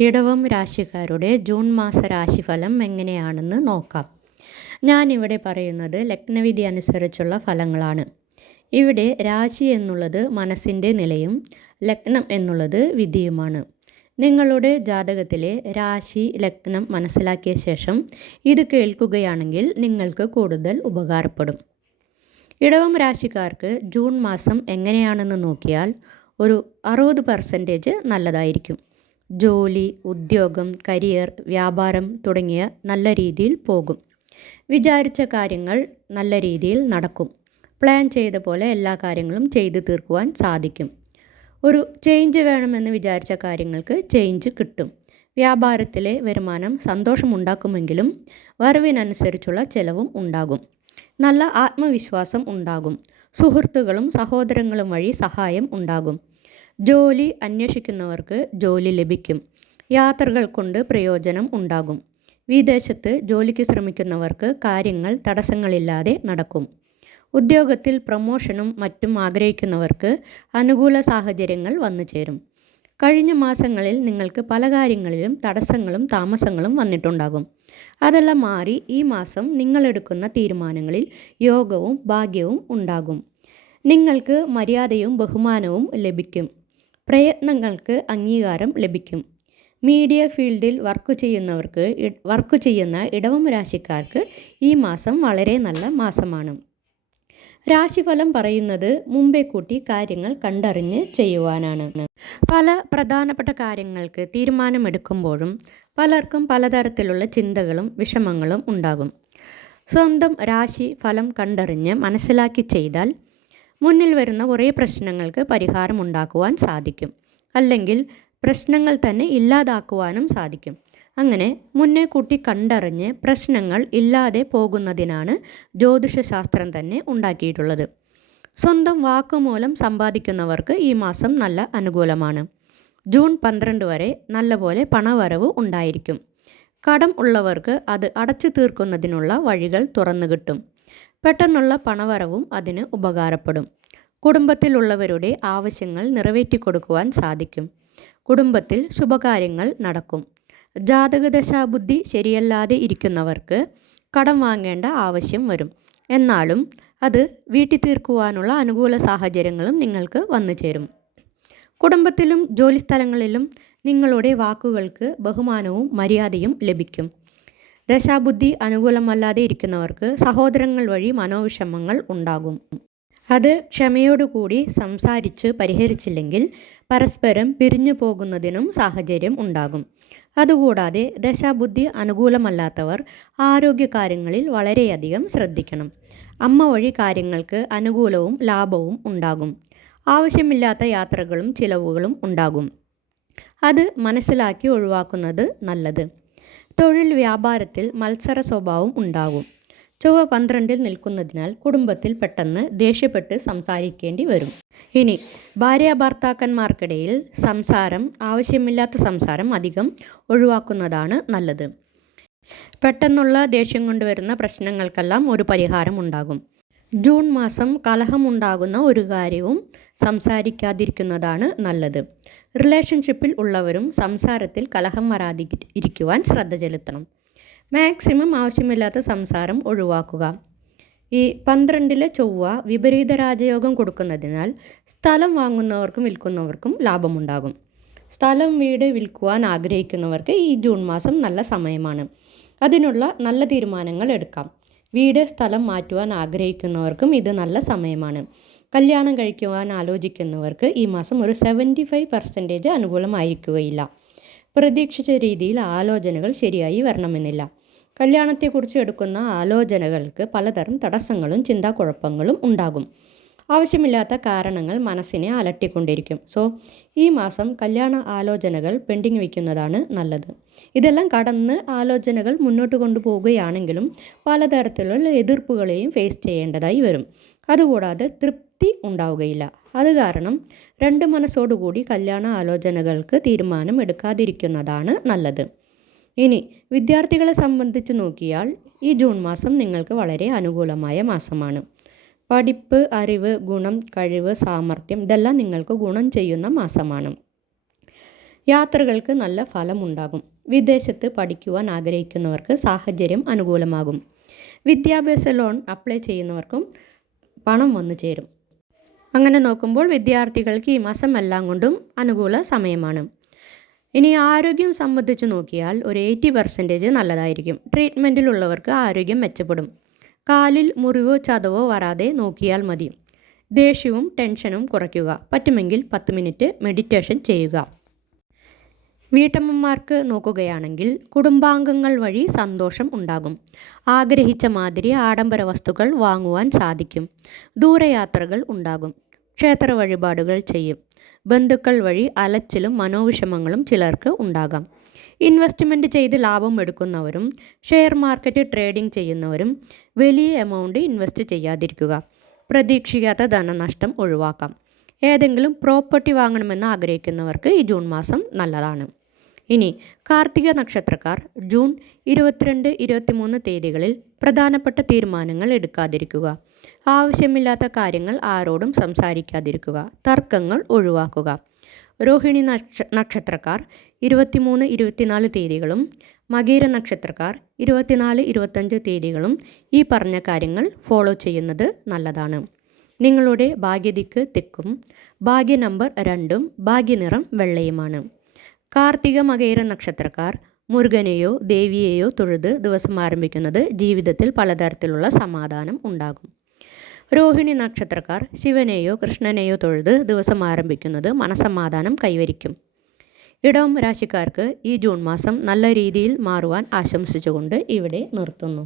ഇടവം രാശിക്കാരുടെ ജൂൺ മാസ രാശിഫലം എങ്ങനെയാണെന്ന് നോക്കാം. ഞാനിവിടെ പറയുന്നത് ലഗ്നവിധി അനുസരിച്ചുള്ള ഫലങ്ങളാണ്. ഇവിടെ രാശി എന്നുള്ളത് മനസ്സിന്റെ നിലയും ലഗ്നം എന്നുള്ളത് വിധിയുമാണ്. നിങ്ങളുടെ ജാതകത്തിലെ രാശി ലഗ്നം മനസ്സിലാക്കിയ ശേഷം ഇത് കേൾക്കുകയാണെങ്കിൽ നിങ്ങൾക്ക് കൂടുതൽ ഉപകാരപ്പെടും. ഇടവം രാശിക്കാർക്ക് ജൂൺ മാസം എങ്ങനെയാണെന്ന് നോക്കിയാൽ ഒരു അറുപത് പെർസെന്റേജ് നല്ലതായിരിക്കും. ജോലി ഉദ്യോഗം കരിയർ വ്യാപാരം തുടങ്ങിയ നല്ല രീതിയിൽ പോകും. വിചാരിച്ച കാര്യങ്ങൾ നല്ല രീതിയിൽ നടക്കും. പ്ലാൻ ചെയ്ത പോലെ എല്ലാ കാര്യങ്ങളും ചെയ്തു തീർക്കുവാൻ സാധിക്കും. ഒരു ചേഞ്ച് വേണമെന്ന് വിചാരിച്ച കാര്യങ്ങൾക്ക് ചേഞ്ച് കിട്ടും. വ്യാപാരത്തിലെ വരുമാനം സന്തോഷമുണ്ടാക്കുമെങ്കിലും വരവിനനുസരിച്ചുള്ള ചെലവും ഉണ്ടാകും. നല്ല ആത്മവിശ്വാസം ഉണ്ടാകും. സുഹൃത്തുക്കളും സഹോദരങ്ങളും വഴി സഹായം ഉണ്ടാകും. ജോലി അന്വേഷിക്കുന്നവർക്ക് ജോലി ലഭിക്കും. യാത്രകൾ കൊണ്ട് പ്രയോജനം ഉണ്ടാകും. വിദേശത്ത് ജോലിക്ക് ശ്രമിക്കുന്നവർക്ക് കാര്യങ്ങൾ തടസ്സങ്ങളില്ലാതെ നടക്കും. ഉദ്യോഗത്തിൽ പ്രമോഷനും മറ്റും ആഗ്രഹിക്കുന്നവർക്ക് അനുകൂല സാഹചര്യങ്ങൾ വന്നു ചേരും. കഴിഞ്ഞ മാസങ്ങളിൽ നിങ്ങൾക്ക് പല കാര്യങ്ങളിലും തടസ്സങ്ങളും താമസങ്ങളും വന്നിട്ടുണ്ടാകും. അതെല്ലാം മാറി ഈ മാസം നിങ്ങളെടുക്കുന്ന തീരുമാനങ്ങളിൽ യോഗവും ഭാഗ്യവും ഉണ്ടാകും. നിങ്ങൾക്ക് മര്യാദയും ബഹുമാനവും ലഭിക്കും. പ്രയത്നങ്ങൾക്ക് അംഗീകാരം ലഭിക്കും. മീഡിയ ഫീൽഡിൽ വർക്ക് ചെയ്യുന്നവർക്ക് വർക്ക് ചെയ്യുന്ന ഇടവം രാശിക്കാർക്ക് ഈ മാസം വളരെ നല്ല മാസമാണ്. രാശിഫലം പറയുന്നത് മുമ്പേ കൂട്ടി കാര്യങ്ങൾ കണ്ടറിഞ്ഞ് ചെയ്യുവാനാണ്. പല പ്രധാനപ്പെട്ട കാര്യങ്ങൾക്ക് തീരുമാനമെടുക്കുമ്പോഴും പലർക്കും പലതരത്തിലുള്ള ചിന്തകളും വിഷമങ്ങളും ഉണ്ടാകും. സ്വന്തം രാശി ഫലം കണ്ടറിഞ്ഞ് മനസ്സിലാക്കി ചെയ്താൽ മുന്നിൽ വരുന്ന കുറേ പ്രശ്നങ്ങൾക്ക് പരിഹാരമുണ്ടാക്കുവാൻ സാധിക്കും. അല്ലെങ്കിൽ പ്രശ്നങ്ങൾ തന്നെ ഇല്ലാതാക്കുവാനും സാധിക്കും. അങ്ങനെ മുന്നേ കൂട്ടി കണ്ടറിഞ്ഞ് പ്രശ്നങ്ങൾ ഇല്ലാതെ പോകുന്നതിനാണ് ജ്യോതിഷശാസ്ത്രം തന്നെ ഉണ്ടാക്കിയിട്ടുള്ളത്. സ്വന്തം വാക്കുമൂലം സമ്പാദിക്കുന്നവർക്ക് ഈ മാസം നല്ല അനുകൂലമാണ്. ജൂൺ പന്ത്രണ്ട് വരെ നല്ലപോലെ പണവരവ് ഉണ്ടായിരിക്കും. കടം ഉള്ളവർക്ക് അത് അടച്ചു തീർക്കുന്നതിനുള്ള വഴികൾ തുറന്നു കിട്ടും. പെട്ടെന്നുള്ള പണവരവും അതിന് ഉപകാരപ്പെടും. കുടുംബത്തിലുള്ളവരുടെ ആവശ്യങ്ങൾ നിറവേറ്റിക്കൊടുക്കുവാൻ സാധിക്കും. കുടുംബത്തിൽ ശുഭകാര്യങ്ങൾ നടക്കും. ജാതകദശാബുദ്ധി ശരിയല്ലാതെ ഇരിക്കുന്നവർക്ക് കടം വാങ്ങേണ്ട ആവശ്യം വരും. എന്നാലും അത് വീട്ടി തീർക്കുവാനുള്ള അനുകൂല സാഹചര്യങ്ങളും നിങ്ങൾക്ക് വന്നു ചേരും കുടുംബത്തിലും ജോലിസ്ഥലങ്ങളിലും നിങ്ങളുടെ വാക്കുകൾക്ക് ബഹുമാനവും മര്യാദയും ലഭിക്കും. ദശാബുദ്ധി അനുകൂലമല്ലാതെ ഇരിക്കുന്നവർക്ക് സഹോദരങ്ങൾ വഴി മനോവിഷമങ്ങൾ ഉണ്ടാകും. അത് ക്ഷമയോടുകൂടി സംസാരിച്ച് പരിഹരിച്ചില്ലെങ്കിൽ പരസ്പരം പിരിഞ്ഞു പോകുന്നതിനും സാഹചര്യം ഉണ്ടാകും. അതുകൂടാതെ ദശാബുദ്ധി അനുകൂലമല്ലാത്തവർ ആരോഗ്യകാര്യങ്ങളിൽ വളരെയധികം ശ്രദ്ധിക്കണം. അമ്മ വഴി കാര്യങ്ങൾക്ക് അനുകൂലവും ലാഭവും ഉണ്ടാകും. ആവശ്യമില്ലാത്ത യാത്രകളും ചിലവുകളും ഉണ്ടാകും. അത് മനസ്സിലാക്കി ഒഴിവാക്കുന്നത് നല്ലത്. തൊഴിൽ വ്യാപാരത്തിൽ മത്സര സ്വഭാവം ഉണ്ടാകും. ചൊവ്വ പന്ത്രണ്ടിൽ നിൽക്കുന്നതിനാൽ കുടുംബത്തിൽ പെട്ടെന്ന് ദേഷ്യപ്പെട്ട് സംസാരിക്കേണ്ടി വരും. ഇനി ഭാര്യ ഭർത്താക്കന്മാർക്കിടയിൽ സംസാരം ആവശ്യമില്ലാത്ത സംസാരം അധികം ഒഴിവാക്കുന്നതാണ് നല്ലത്. പെട്ടെന്നുള്ള ദേഷ്യം കൊണ്ടുവരുന്ന പ്രശ്നങ്ങൾക്കെല്ലാം ഒരു പരിഹാരം ഉണ്ടാകും. ജൂൺ മാസം കലഹമുണ്ടാകുന്ന ഒരു കാര്യവും സംസാരിക്കാതിരിക്കുന്നതാണ് നല്ലത്. റിലേഷൻഷിപ്പിൽ ഉള്ളവരും സംസാരത്തിൽ കലഹം വരാതി ഇരിക്കുവാൻ ശ്രദ്ധ ചെലുത്തണം. മാക്സിമം ആവശ്യമില്ലാത്ത സംസാരം ഒഴിവാക്കുക. ഈ പന്ത്രണ്ടിലെ ചൊവ്വ വിപരീത രാജയോഗം കൊടുക്കുന്നതിനാൽ സ്ഥലം വാങ്ങുന്നവർക്കും വിൽക്കുന്നവർക്കും ലാഭമുണ്ടാകും. സ്ഥലം വീട് വിൽക്കുവാൻ ആഗ്രഹിക്കുന്നവർക്ക് ഈ ജൂൺ മാസം നല്ല സമയമാണ്. അതിനുള്ള നല്ല തീരുമാനങ്ങൾ എടുക്കാം. വീട് സ്ഥലം മാറ്റുവാൻ ആഗ്രഹിക്കുന്നവർക്കും ഇത് നല്ല സമയമാണ്. കല്യാണം കഴിക്കുവാൻ ആലോചിക്കുന്നവർക്ക് ഈ മാസം ഒരു സെവന്റി ഫൈവ് പെർസെന്റേജ് അനുകൂലമായിരിക്കുകയില്ല. പ്രതീക്ഷിച്ച രീതിയിൽ ആലോചനകൾ ശരിയായി വരണമെന്നില്ല. കല്യാണത്തെക്കുറിച്ച് എടുക്കുന്ന ആലോചനകൾക്ക് പലതരം തടസ്സങ്ങളും ചിന്താക്കുഴപ്പങ്ങളും ഉണ്ടാകും. ആവശ്യമില്ലാത്ത കാരണങ്ങൾ മനസ്സിനെ അലട്ടിക്കൊണ്ടിരിക്കും. സോ ഈ മാസം കല്യാണ ആലോചനകൾ പെൻഡിങ് വയ്ക്കുന്നതാണ് നല്ലത്. ഇതെല്ലാം കടന്ന് ആലോചനകൾ മുന്നോട്ട് കൊണ്ടുപോവുകയാണെങ്കിലും പലതരത്തിലുള്ള എതിർപ്പുകളെയും ഫേസ് ചെയ്യേണ്ടതായി വരും. അതുകൂടാതെ തൃപ്തി ഉണ്ടാവുകയില്ല. അത് കാരണം രണ്ട് മനസ്സോടുകൂടി കല്യാണ ആലോചനകൾക്ക് തീരുമാനം എടുക്കാതിരിക്കുന്നതാണ് നല്ലത്. ഇനി വിദ്യാർത്ഥികളെ സംബന്ധിച്ച് നോക്കിയാൽ ഈ ജൂൺ മാസം നിങ്ങൾക്ക് വളരെ അനുകൂലമായ മാസമാണ്. പഠിപ്പ് അറിവ് ഗുണം കഴിവ് സാമർഥ്യം ഇതെല്ലാം നിങ്ങൾക്ക് ഗുണം ചെയ്യുന്ന മാസമാണ്. യാത്രകൾക്ക് നല്ല ഫലമുണ്ടാകും. വിദേശത്ത് പഠിക്കുവാൻ ആഗ്രഹിക്കുന്നവർക്ക് സാഹചര്യം അനുകൂലമാകും. വിദ്യാഭ്യാസ ലോൺ അപ്ലൈ ചെയ്യുന്നവർക്കും പണം വന്നു ചേരും. അങ്ങനെ നോക്കുമ്പോൾ വിദ്യാർത്ഥികൾക്ക് ഈ മാസം എല്ലാം കൊണ്ടും അനുകൂല സമയമാണ്. ഇനി ആരോഗ്യം സംബന്ധിച്ച് നോക്കിയാൽ ഒരു എയ്റ്റി പെർസെന്റേജ് നല്ലതായിരിക്കും. ട്രീറ്റ്മെന്റിലുള്ളവർക്ക് ആരോഗ്യം മെച്ചപ്പെടും. കാലിൽ മുറിവോ ചതവോ വരാതെ നോക്കിയാൽ മതി. ദേഷ്യവും ടെൻഷനും കുറയ്ക്കുക. പറ്റുമെങ്കിൽ പത്ത് മിനിറ്റ് മെഡിറ്റേഷൻ ചെയ്യുക. വീട്ടമ്മമാർക്ക് നോക്കുകയാണെങ്കിൽ കുടുംബാംഗങ്ങൾ വഴി സന്തോഷം ഉണ്ടാകും. ആഗ്രഹിച്ച മാതിരി ആഡംബര വസ്തുക്കൾ വാങ്ങുവാൻ സാധിക്കും. ദൂരയാത്രകൾ ഉണ്ടാകും. ക്ഷേത്ര വഴിപാടുകൾ ചെയ്യും. ബന്ധുക്കൾ വഴി അലച്ചിലും മനോവിഷമങ്ങളും ചിലർക്ക് ഉണ്ടാകാം. ഇൻവെസ്റ്റ്മെന്റ് ചെയ്ത് ലാഭം എടുക്കുന്നവരും ഷെയർ മാർക്കറ്റ് ട്രേഡിംഗ് ചെയ്യുന്നവരും വലിയ എമൗണ്ട് ഇൻവെസ്റ്റ് ചെയ്യാതിരിക്കുക. പ്രതീക്ഷിക്കാത്ത ധനനഷ്ടം ഒഴിവാക്കാം. ഏതെങ്കിലും പ്രോപ്പർട്ടി വാങ്ങണമെന്ന് ആഗ്രഹിക്കുന്നവർക്ക് ഈ ജൂൺ മാസം നല്ലതാണ്. ഇനി കാർത്തിക നക്ഷത്രക്കാർ ജൂൺ ഇരുപത്തിരണ്ട് ഇരുപത്തിമൂന്ന് തീയതികളിൽ പ്രധാനപ്പെട്ട തീരുമാനങ്ങൾ എടുക്കാതിരിക്കുക. ആവശ്യമില്ലാത്ത കാര്യങ്ങൾ ആരോടും സംസാരിക്കാതിരിക്കുക. തർക്കങ്ങൾ ഒഴിവാക്കുക. രോഹിണി നക്ഷ നക്ഷത്രക്കാർ ഇരുപത്തിമൂന്ന് ഇരുപത്തിനാല് തീയതികളും മകീര നക്ഷത്രക്കാർ ഇരുപത്തിനാല് ഇരുപത്തഞ്ച് തീയതികളും ഈ പറഞ്ഞ കാര്യങ്ങൾ ഫോളോ ചെയ്യുന്നത് നല്ലതാണ്. നിങ്ങളുടെ ഭാഗ്യദിക്ക് തെക്കും ഭാഗ്യ നമ്പർ രണ്ടും ഭാഗ്യനിറം വെള്ളയുമാണ്. കാർത്തിക മകേര നക്ഷത്രക്കാർ മുരുകനെയോ ദേവിയെയോ തൊഴുത് ദിവസം ആരംഭിക്കുന്നത് ജീവിതത്തിൽ പലതരത്തിലുള്ള സമാധാനം ഉണ്ടാകും. രോഹിണി നക്ഷത്രക്കാർ ശിവനെയോ കൃഷ്ണനെയോ തൊഴുത് ദിവസം ആരംഭിക്കുന്നത് മനസമാധാനം കൈവരിക്കും. ഇടവം രാശിക്കാർക്ക് ഈ ജൂൺ മാസം നല്ല രീതിയിൽ മാറുവാൻ ആശംസിച്ചുകൊണ്ട് ഇവിടെ നിർത്തുന്നു.